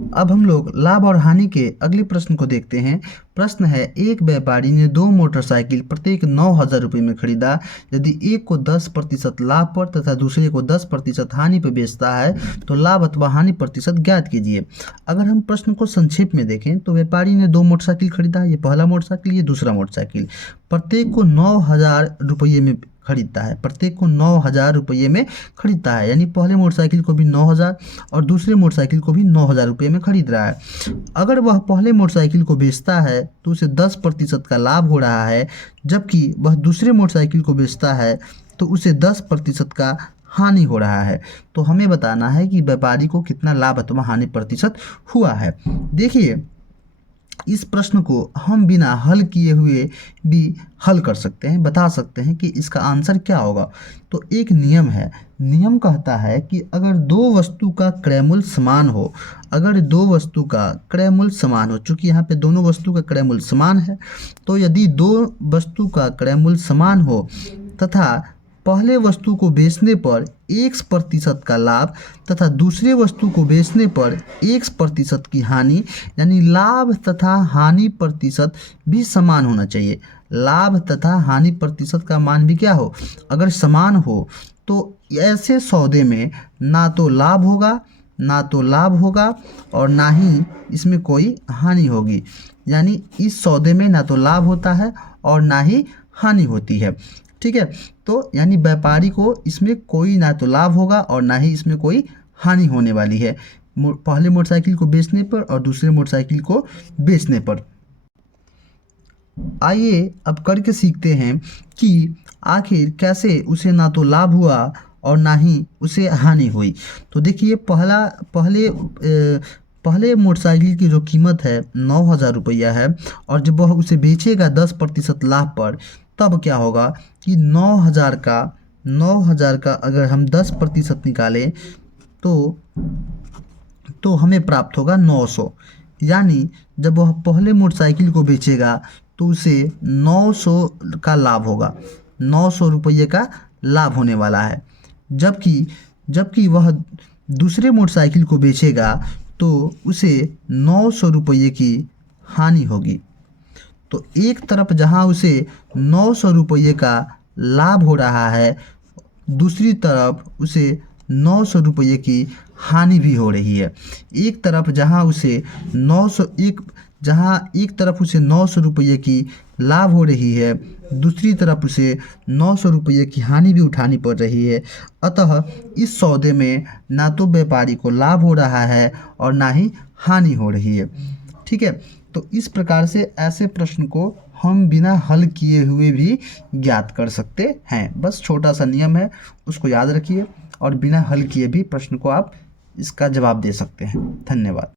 अब हम लोग लाभ और हानि के अगले प्रश्न को देखते हैं। प्रश्न है, एक व्यापारी ने 2 मोटरसाइकिल प्रत्येक 9,000 रुपये में खरीदा। यदि एक को 10% लाभ पर तथा दूसरे को 10% हानि पर बेचता है तो लाभ अथवा हानि प्रतिशत ज्ञात कीजिए। अगर हम प्रश्न को संक्षेप में देखें तो व्यापारी ने 2 मोटरसाइकिल खरीदा, ये पहला मोटरसाइकिल, ये दूसरा मोटरसाइकिल। प्रत्येक को 9,000 रुपये में खरीदता है, प्रत्येक को 9,000 रुपये में खरीदता है, यानी पहले मोटरसाइकिल को भी 9,000 और दूसरे मोटरसाइकिल को भी 9,000 रुपये में खरीद रहा है। अगर वह पहले मोटरसाइकिल को बेचता है तो उसे 10% का लाभ हो रहा है, जबकि वह दूसरे मोटरसाइकिल को बेचता है तो उसे 10% का हानि हो रहा है। तो हमें बताना है कि व्यापारी को कितना लाभ अथवा हानि प्रतिशत हुआ है। देखिए, इस प्रश्न को हम बिना हल किए हुए भी हल कर सकते हैं, बता सकते हैं कि इसका आंसर क्या होगा। तो एक नियम है, नियम कहता है कि अगर दो वस्तु का क्रय मूल्य समान हो, अगर दो वस्तु का क्रय मूल्य समान हो, चूँकि यहाँ पे दोनों वस्तु का क्रय मूल्य समान है, तो यदि दो वस्तु का क्रय मूल्य समान हो तथा पहले वस्तु को बेचने पर X% का लाभ तथा दूसरे वस्तु को बेचने पर X% की हानि, यानी लाभ तथा हानि प्रतिशत भी समान होना चाहिए। लाभ तथा हानि प्रतिशत का मान भी क्या हो, अगर समान हो तो ऐसे सौदे में ना तो लाभ होगा और ना ही इसमें कोई हानि होगी। यानी इस सौदे में ना तो लाभ होता है और ना ही हानि होती है। ठीक है, तो यानी व्यापारी को इसमें कोई ना तो लाभ होगा और ना ही इसमें कोई हानि होने वाली है, पहले मोटरसाइकिल को बेचने पर और दूसरे मोटरसाइकिल को बेचने पर। आइए अब करके सीखते हैं कि आखिर कैसे उसे ना तो लाभ हुआ और ना ही उसे हानि हुई। तो देखिए, पहले मोटरसाइकिल की जो कीमत है 9,000 रुपया है और जब वह उसे बेचेगा 10% लाभ पर, तब क्या होगा कि 9,000 का अगर हम 10% निकालें तो हमें प्राप्त होगा 900। यानी जब वह पहले मोटरसाइकिल को बेचेगा तो उसे 900 का लाभ होगा, 900 रुपये का लाभ होने वाला है। जबकि वह दूसरे मोटरसाइकिल को बेचेगा तो उसे 900 रुपये की हानि होगी। तो एक तरफ जहां उसे 900 रुपये का लाभ हो रहा है, दूसरी तरफ उसे 900 रुपये की हानि भी हो रही है। एक तरफ जहां एक तरफ उसे 900 रुपये की लाभ हो रही है, दूसरी तरफ उसे 900 रुपये की हानि भी उठानी पड़ रही है। अतः इस सौदे में ना तो व्यापारी को लाभ हो रहा है और ना ही हानि हो रही है। ठीक है, तो इस प्रकार से ऐसे प्रश्न को हम बिना हल किए हुए भी ज्ञात कर सकते हैं। बस छोटा सा नियम है, उसको याद रखिए और बिना हल किए भी प्रश्न को आप इसका जवाब दे सकते हैं। धन्यवाद।